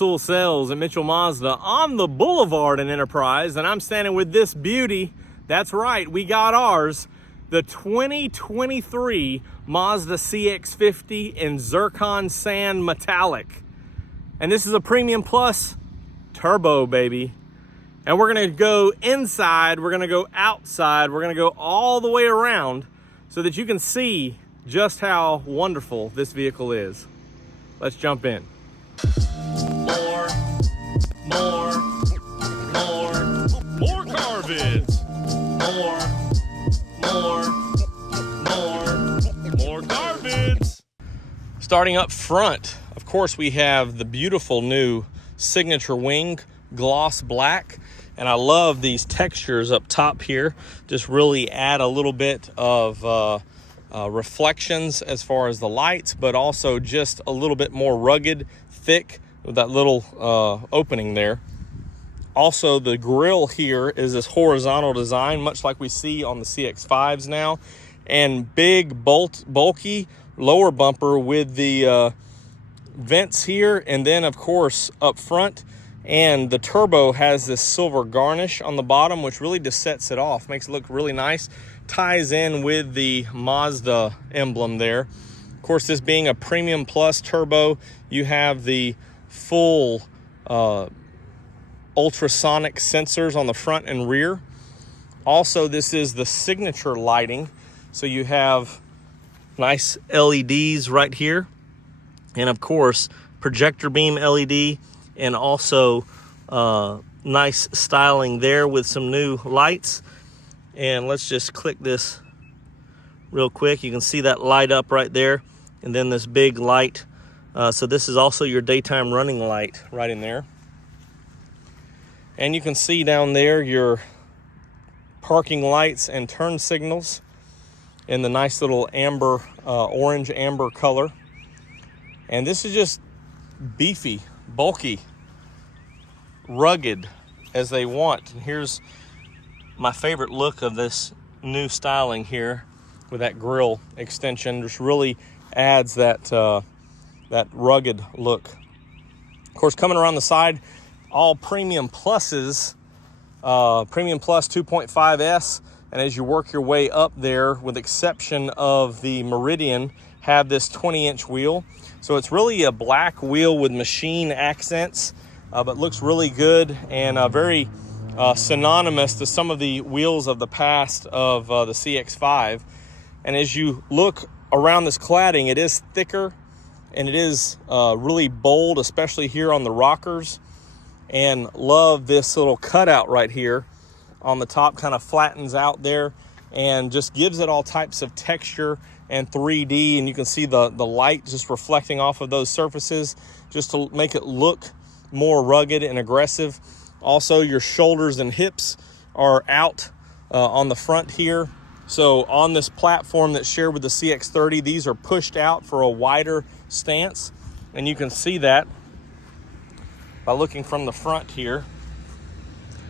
Sewell Sales at Mitchell Mazda on the Boulevard in Enterprise, and I'm standing with this beauty. That's right, we got ours, the 2023 Mazda CX-50 in Zircon Sand Metallic. And this is a Premium Plus Turbo, baby. And we're gonna go inside, we're gonna go outside, we're gonna go all the way around so that you can see just how wonderful this vehicle is. Let's jump in. More car vids. More car vids. Starting up front, of course, we have the beautiful new signature wing, gloss black. And I love these textures up top here. Just really add a little bit of reflections as far as the lights, but also just a little bit more rugged, thick, with that little opening there. Also, the grille here is this horizontal design, much like we see on the CX-5s now, and big, bulky lower bumper with the vents here, and then of course up front. And the turbo has this silver garnish on the bottom, which really just sets it off, makes it look really nice, ties in with the Mazda emblem there. Of course, this being a Premium Plus turbo, you have the full ultrasonic sensors on the front and rear. Also, this is the signature lighting, so you have nice LEDs right here, and of course projector beam LED, and also nice styling there with some new lights. And let's just click this real quick. You can see that light up right there, and then this big light. So this is also your daytime running light right in there. And you can see down there your parking lights and turn signals in the nice little amber, orange amber color. And this is just beefy, bulky, rugged as they want. And here's my favorite look of this new styling here with that grille extension. Just really adds that that rugged look. Of course, coming around the side, all Premium Pluses, Premium Plus 2.5S, and as you work your way up there, with exception of the Meridian, have this 20-inch wheel. So it's really a black wheel with machine accents, but looks really good and very synonymous to some of the wheels of the past of the CX-5. And as you look around this cladding, it is thicker and it is really bold, especially here on the rockers. And love this little cutout right here on the top, kind of flattens out there and just gives it all types of texture and 3D. And you can see the light just reflecting off of those surfaces just to make it look more rugged and aggressive. Also, your shoulders and hips are out on the front here. So on this platform that's shared with the CX-30, these are pushed out for a wider stance. And you can see that by looking from the front here.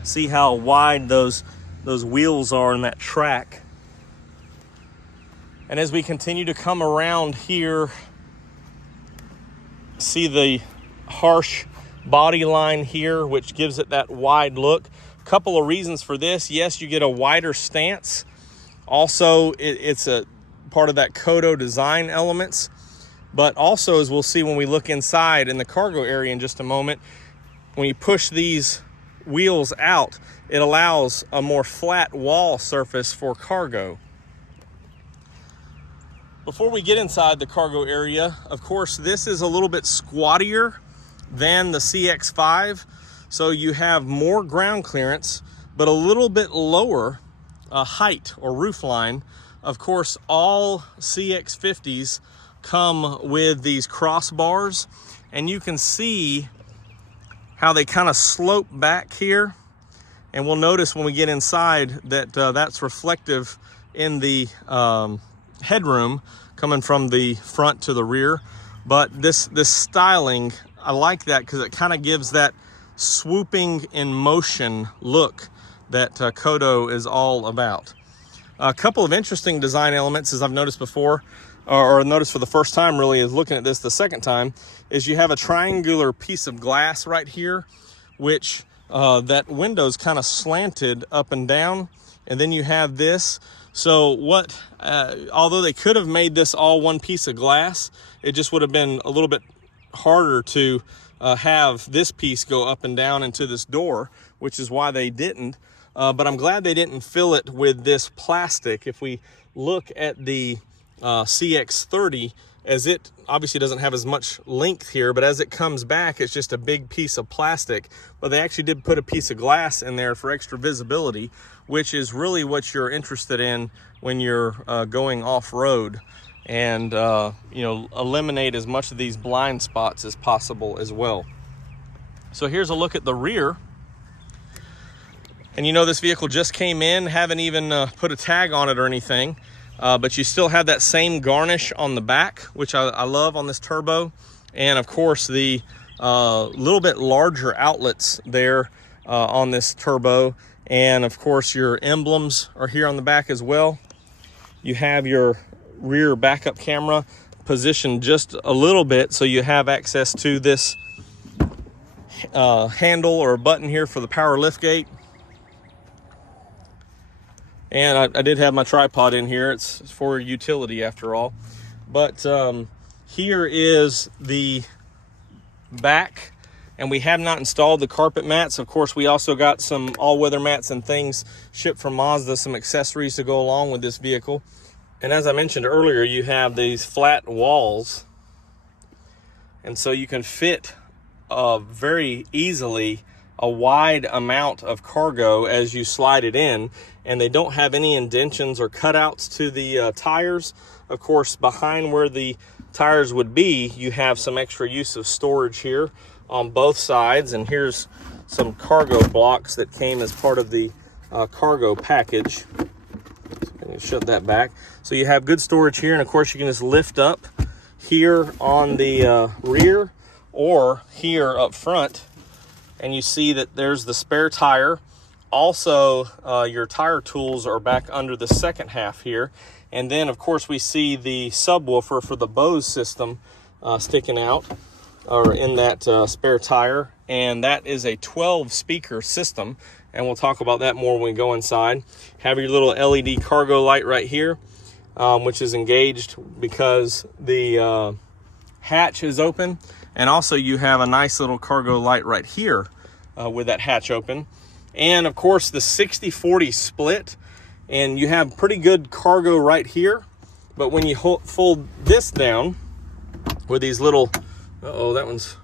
See how wide those wheels are in that track. And as we continue to come around here, see the harsh body line here, which gives it that wide look. Couple of reasons for this. Yes, you get a wider stance. Also, it's a part of that Kodo design elements. But also, as we'll see when we look inside in the cargo area in just a moment, when you push these wheels out, it allows a more flat wall surface for cargo. Before we get inside the cargo area, of course, this is a little bit squattier than the CX-5. So you have more ground clearance, but a little bit lower height or roof line. Of course, all CX-50s come with these crossbars, and you can see how they kind of slope back here. And we'll notice when we get inside that that's reflective in the headroom coming from the front to the rear. But this styling, I like that because it kind of gives that swooping in motion look that Kodo is all about. A couple of interesting design elements, as I've noticed before. or notice for the first time really is looking at this the second time, is you have a triangular piece of glass right here, which that window's kind of slanted up and down, and then you have this. So what, although they could have made this all one piece of glass, it just would have been a little bit harder to have this piece go up and down into this door, which is why they didn't. But I'm glad they didn't fill it with this plastic. If we look at the CX-30, as it obviously doesn't have as much length here, but as it comes back, it's just a big piece of plastic. But they actually did put a piece of glass in there for extra visibility, which is really what you're interested in when you're going off-road, and you know, eliminate as much of these blind spots as possible as well. So here's a look at the rear. And you know, this vehicle just came in, haven't even put a tag on it or anything. But you still have that same garnish on the back, which I love on this turbo. And of course, the little bit larger outlets there on this turbo. And of course, your emblems are here on the back as well. You have your rear backup camera positioned just a little bit, so you have access to this handle or button here for the power liftgate. And I did have my tripod in here. It's for utility after all. But here is the back, and we have not installed the carpet mats. Of course, we also got some all-weather mats and things shipped from Mazda, some accessories to go along with this vehicle. And as I mentioned earlier, you have these flat walls, and so you can fit very easily a wide amount of cargo as you slide it in. And they don't have any indentions or cutouts to the tires. Of course, behind where the tires would be, you have some extra use of storage here on both sides. And here's some cargo blocks that came as part of the cargo package. I'm going to shut that back. So you have good storage here, and of course you can just lift up here on the rear or here up front, and you see that there's the spare tire. Also, your tire tools are back under the second half here. And then, of course, we see the subwoofer for the Bose system sticking out, or in that spare tire. And that is a 12-speaker system. And we'll talk about that more when we go inside. Have your little LED cargo light right here, which is engaged because the hatch is open. And also, you have a nice little cargo light right here with that hatch open. And of course, the 60-40 split, and you have pretty good cargo right here. But when you fold this down with these little, uh-oh, that one's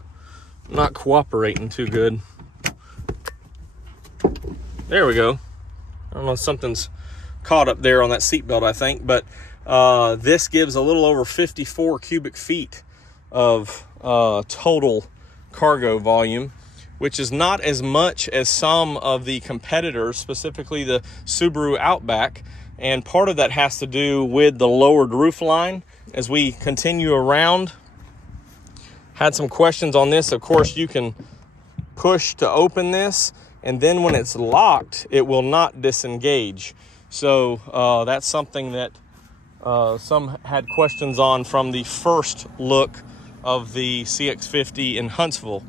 not cooperating too good. There we go. I don't know, something's caught up there on that seatbelt, I think. But this gives a little over 54 cubic feet of total cargo volume, which is not as much as some of the competitors, specifically the Subaru Outback. And part of that has to do with the lowered roof line. As we continue around, had some questions on this. Of course, you can push to open this, and then when it's locked, it will not disengage. So that's something that some had questions on from the first look of the CX-50 in Huntsville.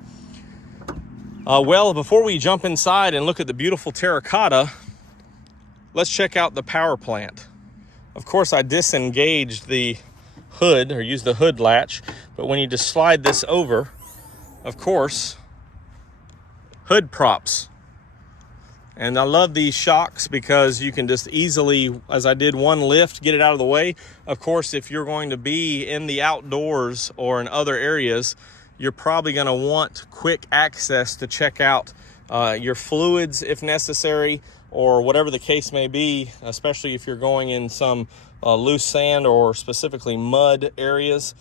Well, before we jump inside and look at the beautiful Terracotta, let's check out the power plant. Of course, I disengaged the hood, or used the hood latch, but when you just slide this over, of course, hood props. And I love these shocks because you can just easily, as I did one lift, get it out of the way. Of course, if you're going to be in the outdoors or in other areas, you're probably going to want quick access to check out your fluids if necessary, or whatever the case may be, especially if you're going in some loose sand or specifically mud areas.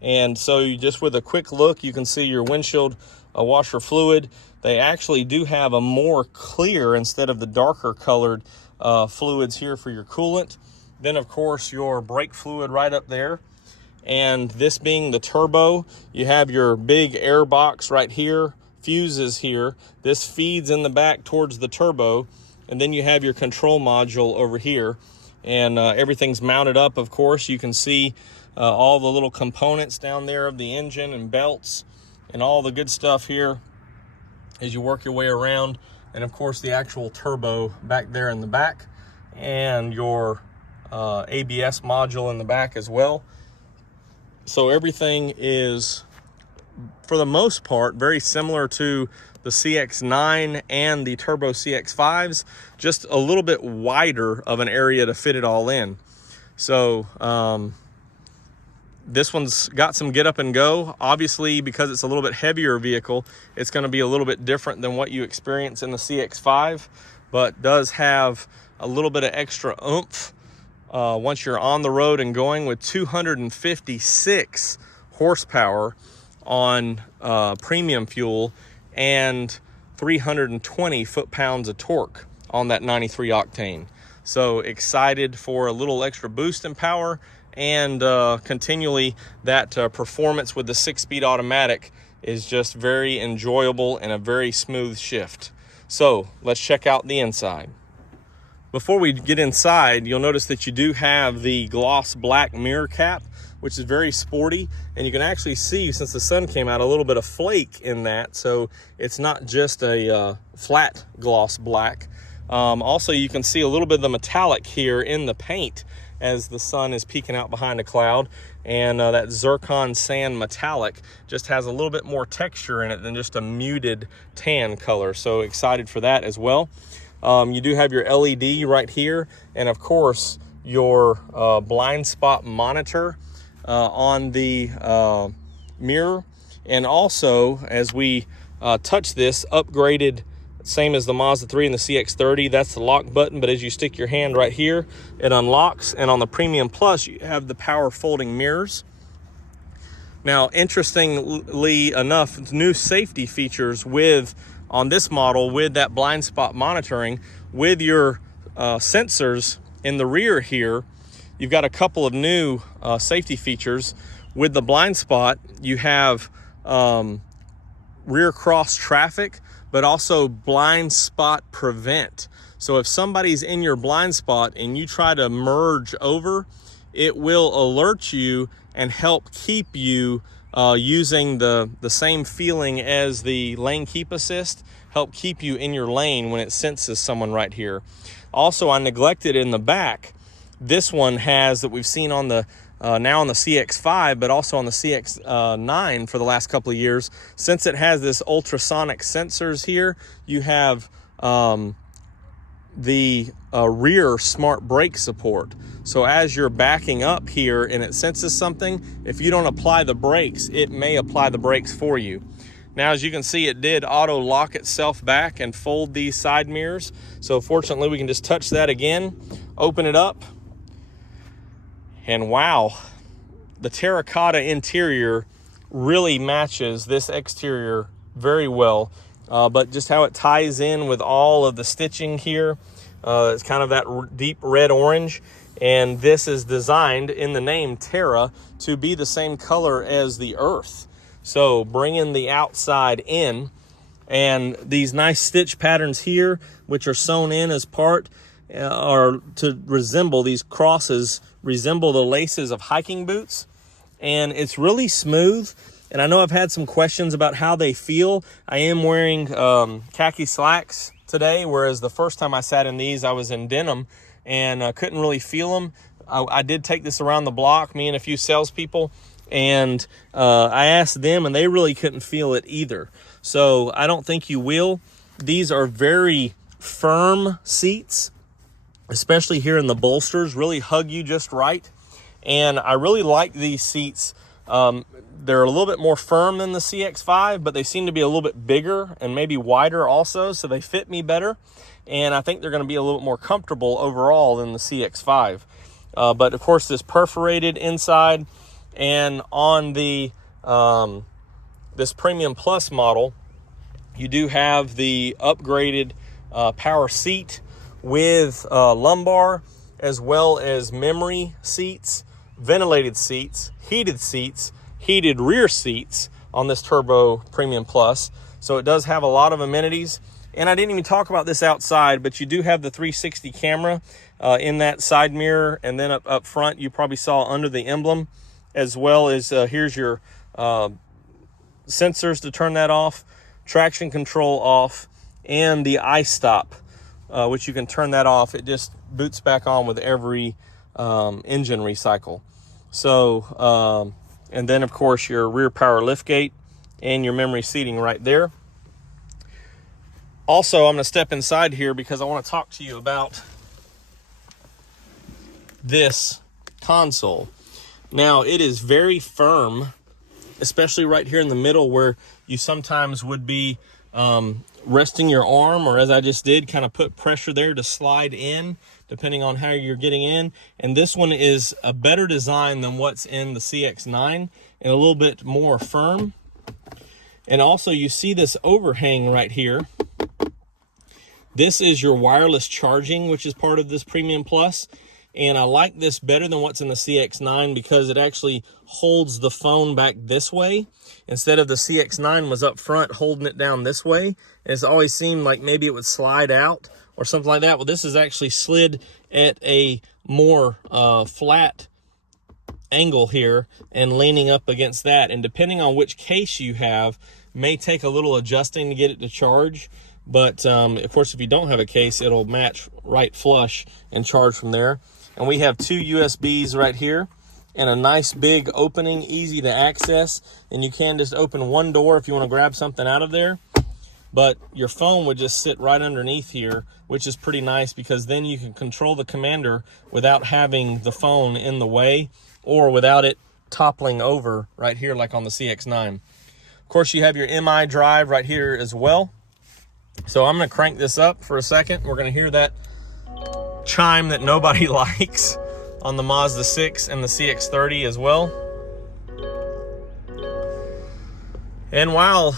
And so you just, with a quick look, you can see your windshield washer fluid. They actually do have a more clear instead of the darker colored fluids here for your coolant. Then, of course, your brake fluid right up there. And this being the turbo, you have your big air box right here, fuses here. This feeds in the back towards the turbo. And then you have your control module over here. And everything's mounted up, of course. You can see all the little components down there of the engine and belts and all the good stuff here as you work your way around. And of course the actual turbo back there in the back, and your ABS module in the back as well. So everything is, for the most part, very similar to the CX-9 and the turbo CX-5s, just a little bit wider of an area to fit it all in. So this one's got some get up and go. Obviously, because it's a little bit heavier vehicle, it's going to be a little bit different than what you experience in the CX-5, but does have a little bit of extra oomph once you're on the road and going, with 256 horsepower on premium fuel and 320 foot-pounds of torque on that 93 octane. So excited for a little extra boost in power, and continually that performance with the 6-speed automatic is just very enjoyable and a very smooth shift. So let's check out the inside. Before we get inside, you'll notice that you do have the gloss black mirror cap, which is very sporty, and you can actually see, since the sun came out, a little bit of flake in that, so it's not just a flat gloss black. Also, you can see a little bit of the metallic here in the paint as the sun is peeking out behind a cloud, and that Zircon Sand metallic just has a little bit more texture in it than just a muted tan color, so excited for that as well. You do have your LED right here, and of course your blind spot monitor on the mirror. And also, as we touch this, upgraded, same as the Mazda 3 and the CX-30, that's the lock button, but as you stick your hand right here, it unlocks. And on the Premium Plus, you have the power folding mirrors. Now, interestingly enough, new safety features on this model with that blind spot monitoring, with your sensors in the rear here. You've got a couple of new safety features. With the blind spot, you have rear cross traffic, but also blind spot prevent. So if somebody's in your blind spot and you try to merge over, it will alert you and help keep you using the same feeling as the lane keep assist, help keep you in your lane when it senses someone right here. Also, I neglected in the back, this one has, that we've seen on the now on the CX-5, but also on the CX-9 for the last couple of years. Since it has this ultrasonic sensors here, you have the rear smart brake support. So as you're backing up here and it senses something, if you don't apply the brakes, it may apply the brakes for you. Now, as you can see, it did auto lock itself back and fold these side mirrors. So fortunately, we can just touch that again, open it up, and wow, the terracotta interior really matches this exterior very well. But just how it ties in with all of the stitching here, it's kind of that deep red orange. And this is designed in the name Terra to be the same color as the earth. So bringing the outside in, and these nice stitch patterns here, which are sewn in as part, are to resemble, these crosses resemble the laces of hiking boots. And it's really smooth. And I know I've had some questions about how they feel. I am wearing khaki slacks today, whereas the first time I sat in these, I was in denim and couldn't really feel them. I did take this around the block, me and a few salespeople, and I asked them, and they really couldn't feel it either. So I don't think you will. These are very firm seats, especially here in the bolsters, really hug you just right. And I really like these seats. They're a little bit more firm than the CX-5, but they seem to be a little bit bigger and maybe wider also, so they fit me better. And I think they're going to be a little bit more comfortable overall than the CX-5. But of course, this perforated inside, and on the this Premium Plus model, you do have the upgraded power seat with lumbar, as well as memory seats, ventilated seats, heated rear seats on this Turbo Premium Plus. So it does have a lot of amenities. And I didn't even talk about this outside, but you do have the 360 camera in that side mirror. And then up front, you probably saw under the emblem, as well as here's your sensors to turn that off, traction control off, and the iStop, which you can turn that off. It just boots back on with every engine recycle. So, and then of course your rear power liftgate and your memory seating right there. Also, I'm going to step inside here because I want to talk to you about this console. Now, it is very firm, especially right here in the middle where you sometimes would be resting your arm, or as I just did, kind of put pressure there to slide in, depending on how you're getting in. And this one is a better design than what's in the CX-9 and a little bit more firm. And also, you see this overhang right here. This is your wireless charging, which is part of this Premium Plus. And I like this better than what's in the CX-9 because it actually holds the phone back this way. Instead of the CX-9 was up front holding it down this way. And it's always seemed like maybe it would slide out or something like that. Well, this is actually slid at a more flat angle here and leaning up against that. And depending on which case you have, may take a little adjusting to get it to charge. But of course, if you don't have a case, it'll match right flush and charge from there. And we have two USBs right here and a nice big opening, easy to access. And you can just open one door if you want to grab something out of there. But your phone would just sit right underneath here, which is pretty nice because then you can control the commander without having the phone in the way or without it toppling over right here like on the CX-9. Of course, you have your MI drive right here as well. So I'm going to crank this up for a second. We're going to hear that chime that nobody likes on the Mazda 6 and the CX-30 as well. And while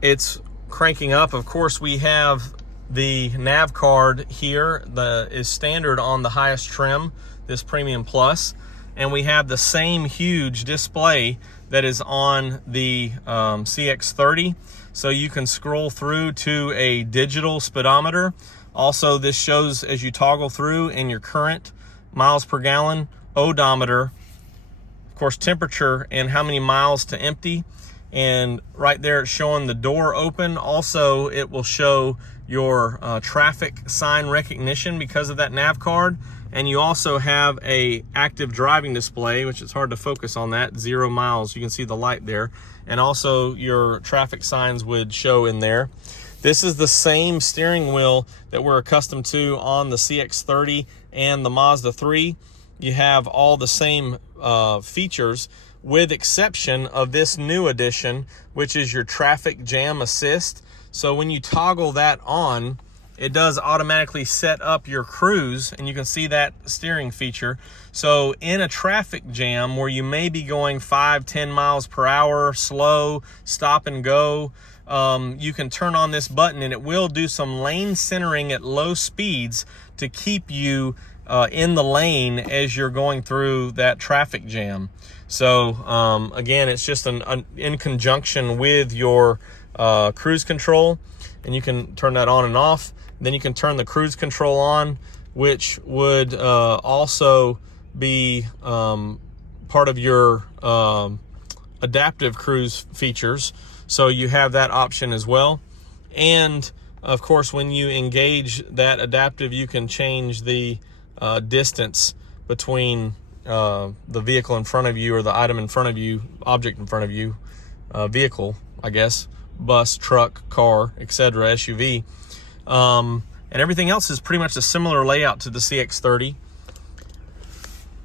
it's cranking up, of course, we have the nav card here that is standard on the highest trim, this Premium Plus. And we have the same huge display that is on the CX-30. So you can scroll through to a digital speedometer. Also, this shows as you toggle through in your current miles per gallon, odometer, of course, temperature, and how many miles to empty. And right there, it's showing the door open. Also, it will show your traffic sign recognition because of that nav card. And you also have a active driving display, which is hard to focus on that, 0 miles. You can see the light there. And also your traffic signs would show in there. This is the same steering wheel that we're accustomed to on the CX-30 and the Mazda 3. You have all the same features with exception of this new addition, which is your traffic jam assist. So when you toggle that on, it does automatically set up your cruise, and you can see that steering feature. So in a traffic jam where you may be going 5-10 miles per hour, slow, stop and go, you can turn on this button and it will do some lane centering at low speeds to keep you in the lane as you're going through that traffic jam. So again, it's just in conjunction with your cruise control, and you can turn that on and off. Then you can turn the cruise control on, which would also be part of your adaptive cruise features. So you have that option as well. And of course, when you engage that adaptive, you can change the distance between the vehicle in front of you, or the item in front of you, object in front of you, vehicle, I guess, bus, truck, car, etc., SUV. And everything else is pretty much a similar layout to the CX-30.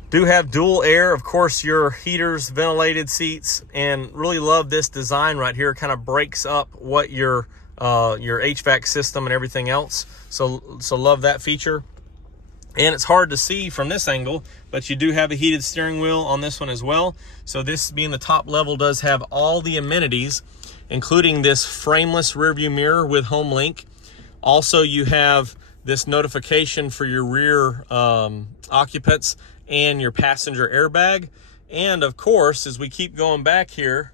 Do have dual air, of course, your heaters, ventilated seats, and really love this design right here. It kind of breaks up what your HVAC system and everything else. So love that feature. And it's hard to see from this angle, but you do have a heated steering wheel on this one as well. So this, being the top level, does have all the amenities, including this frameless rearview mirror with home link. Also, you have this notification for your rear occupants and your passenger airbag. And of course, as we keep going back here,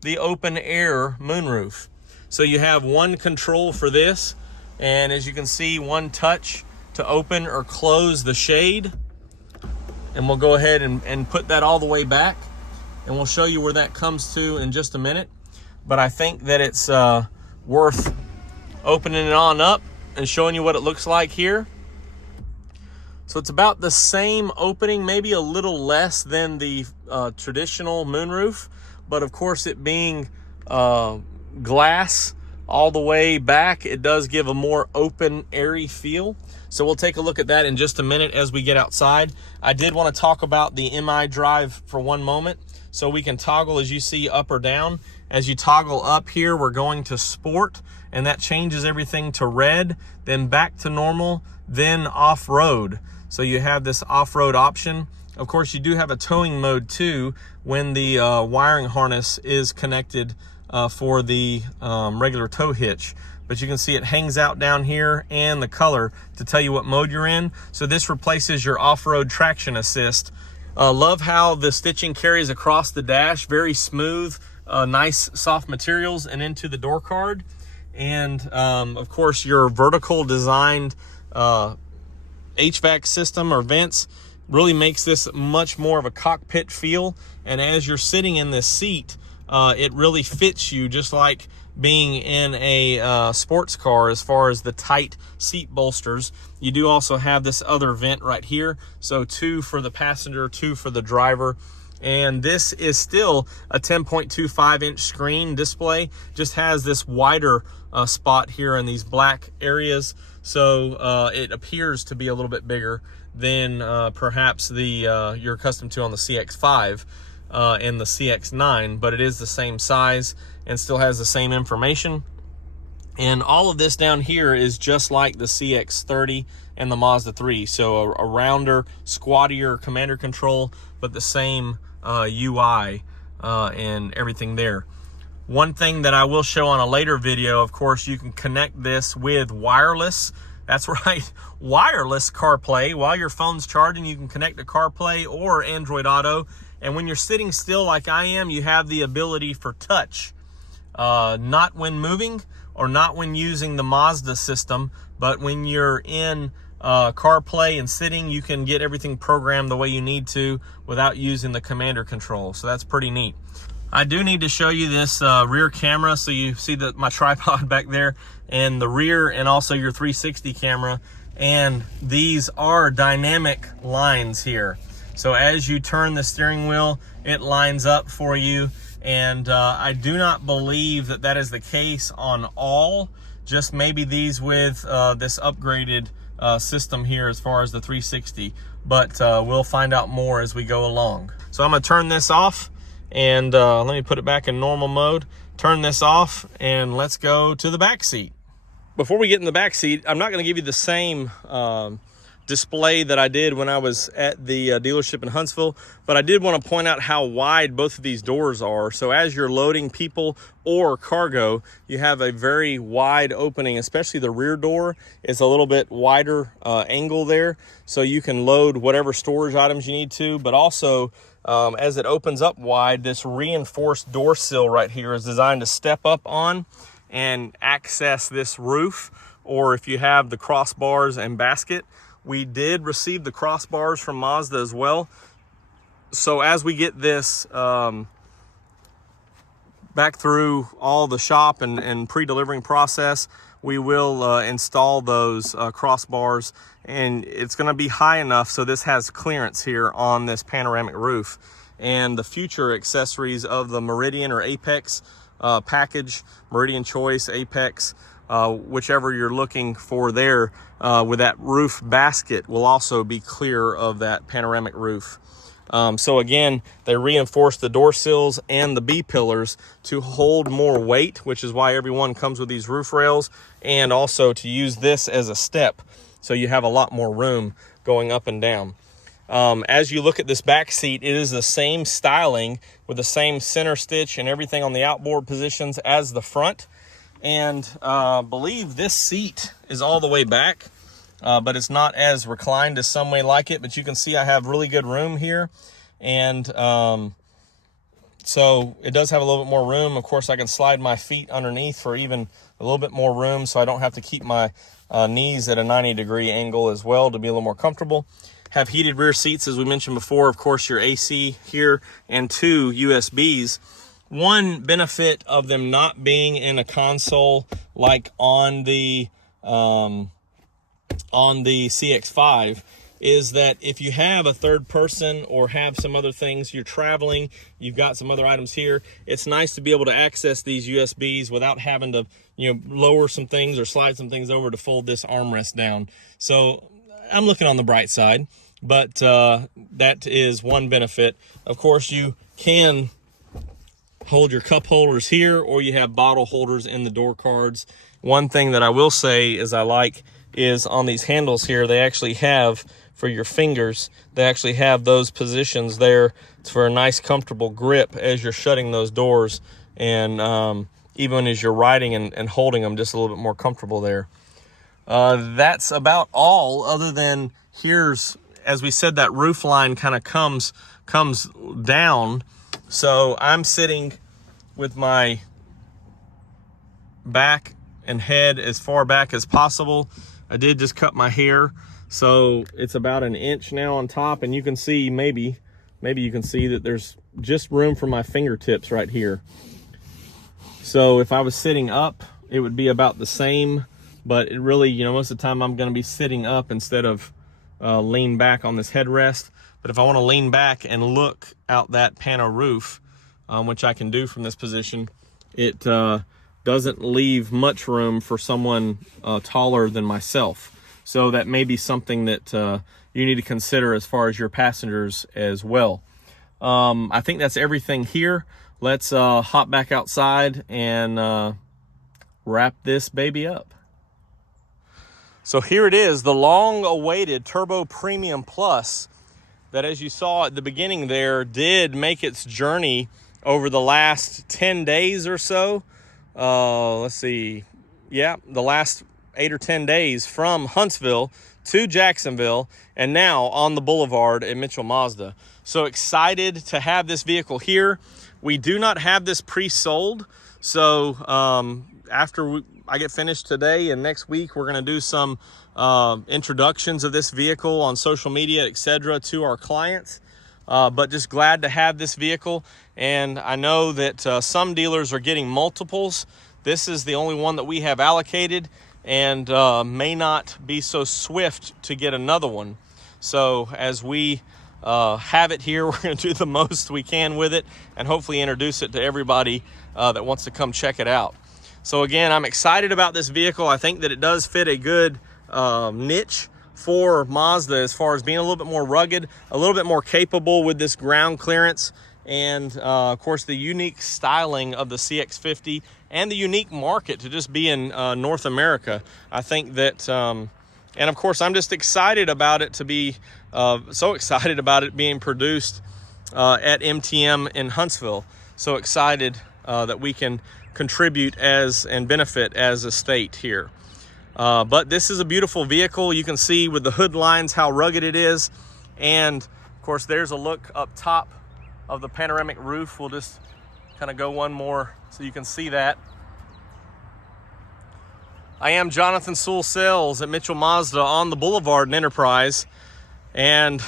the open air moonroof. So you have one control for this, and as you can see, one touch to open or close the shade. and we'll go ahead and put that all the way back, and we'll show you where that comes to in just a minute. But I think that it's worth opening it on up and showing you what it looks like here. So it's about the same opening, maybe a little less than the traditional moonroof, but of course it being glass all the way back, it does give a more open, airy feel. So we'll take a look at that in just a minute as we get outside. I did want to talk about the MI drive for one moment. So we can toggle, as you see, up or down. As you toggle up here, we're going to sport, and that changes everything to red, then back to normal, then off-road. So you have this off-road option. Of course, you do have a towing mode too when the wiring harness is connected for the regular tow hitch. But you can see it hangs out down here and the color to tell you what mode you're in. So this replaces your off-road traction assist. Love how the stitching carries across the dash, very smooth, nice soft materials, and into the door card. And of course, your vertical designed HVAC system or vents really makes this much more of a cockpit feel. And as you're sitting in this seat, it really fits you just like being in a sports car as far as the tight seat bolsters. You do also have this other vent right here. So 2 for the passenger, 2 for the driver. And this is still a 10.25 inch screen display, just has this wider spot here in these black areas. So it appears to be a little bit bigger than perhaps the you're accustomed to on the CX-5 and the CX-9, but it is the same size and still has the same information. And all of this down here is just like the CX-30 and the Mazda 3. So a rounder, squattier commander control, but the same UI and everything there. One thing that I will show on a later video, of course, you can connect this with wireless. That's right, wireless CarPlay. While your phone's charging, you can connect to CarPlay or Android Auto. And when you're sitting still like I am, you have the ability for touch. Not when moving or not when using the Mazda system, but when you're in CarPlay and sitting, you can get everything programmed the way you need to without using the commander control. So that's pretty neat. I do need to show you this rear camera. So you see my tripod back there and the rear, and also your 360 camera. And these are dynamic lines here. So as you turn the steering wheel, it lines up for you. And I do not believe that that is the case on all, just maybe these with this upgraded system here as far as the 360. But we'll find out more as we go along. So I'm gonna turn this off, and let me put it back in normal mode. Turn this off, and let's go to the back seat. Before we get in the back seat, I'm not gonna give you the same display that I did when I was at the dealership in Huntsville, but I did want to point out how wide both of these doors are. So as you're loading people or cargo, you have a very wide opening, especially the rear door is a little bit wider angle there. So you can load whatever storage items you need to, but also as it opens up wide, this reinforced door sill right here is designed to step up on and access this roof, or if you have the crossbars and basket. We did receive the crossbars from Mazda as well. So as we get this back through all the shop and pre-delivering process, we will install those crossbars, and it's going to be high enough so this has clearance here on this panoramic roof. And the future accessories of the Meridian or Apex package, Meridian Choice, Apex, whichever you're looking for there, with that roof basket will also be clear of that panoramic roof. So again, they reinforce the door sills and the B-pillars to hold more weight, which is why everyone comes with these roof rails, and also to use this as a step so you have a lot more room going up and down. As you look at this back seat, it is the same styling with the same center stitch and everything on the outboard positions as the front. And I believe this seat is all the way back, but it's not as reclined as some may like it. But you can see I have really good room here. And so it does have a little bit more room. Of course, I can slide my feet underneath for even a little bit more room, so I don't have to keep my knees at a 90-degree angle as well to be a little more comfortable. have heated rear seats, as we mentioned before, of course, your AC here, and 2 USBs. One benefit of them not being in a console like on the CX-5 is that if you have a third person or have some other things, you're traveling, you've got some other items here, it's nice to be able to access these USBs without having to, lower some things or slide some things over to fold this armrest down. So I'm looking on the bright side, but that is one benefit. Of course, you can hold your cup holders here, or you have bottle holders in the door cards. One thing that I will say is I like is on these handles here, they actually have, for your fingers, they actually have those positions there for a nice comfortable grip as you're shutting those doors, and even as you're riding and holding them, just a little bit more comfortable there. That's about all, other than here's, as we said, that roof line kind of comes down. So I'm sitting with my back and head as far back as possible. I did just cut my hair, so it's about an inch now on top, and you can see, maybe you can see that there's just room for my fingertips right here. So if I was sitting up, it would be about the same, but it really, most of the time I'm going to be sitting up instead of lean back on this headrest. But if I want to lean back and look out that pano roof, which I can do from this position, it doesn't leave much room for someone taller than myself. So that may be something that you need to consider as far as your passengers as well. I think that's everything here. Let's hop back outside and wrap this baby up. So here it is, the long-awaited Turbo Premium Plus, that, as you saw at the beginning there, did make its journey over the last 10 days or so. Let's see. Yeah, the last 8 or 10 days from Huntsville to Jacksonville, and now on the boulevard at Mitchell Mazda. So excited to have this vehicle here. We do not have this pre-sold. So after I get finished today and next week, we're going to do some introductions of this vehicle on social media, etc., to our clients. But just glad to have this vehicle. And I know that some dealers are getting multiples. This is the only one that we have allocated, and may not be so swift to get another one. So as we have it here, we're going to do the most we can with it and hopefully introduce it to everybody that wants to come check it out. So again, I'm excited about this vehicle. I think that it does fit a good niche for Mazda as far as being a little bit more rugged, a little bit more capable with this ground clearance, and of course the unique styling of the CX-50 and the unique market to just be in North America. I think that, and of course I'm just excited about it to be, so excited about it being produced at MTM in Huntsville. So excited that we can contribute as and benefit as a state here. But this is a beautiful vehicle. You can see with the hood lines how rugged it is. And of course, there's a look up top of the panoramic roof. We'll just kind of go one more so you can see that. I am Jonathan Sewell Sales at Mitchell Mazda on the Boulevard in Enterprise. And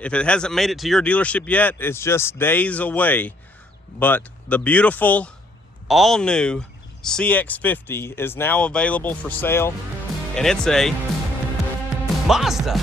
if it hasn't made it to your dealership yet, it's just days away. But the beautiful, all new CX-50 is now available for sale, and it's a Mazda.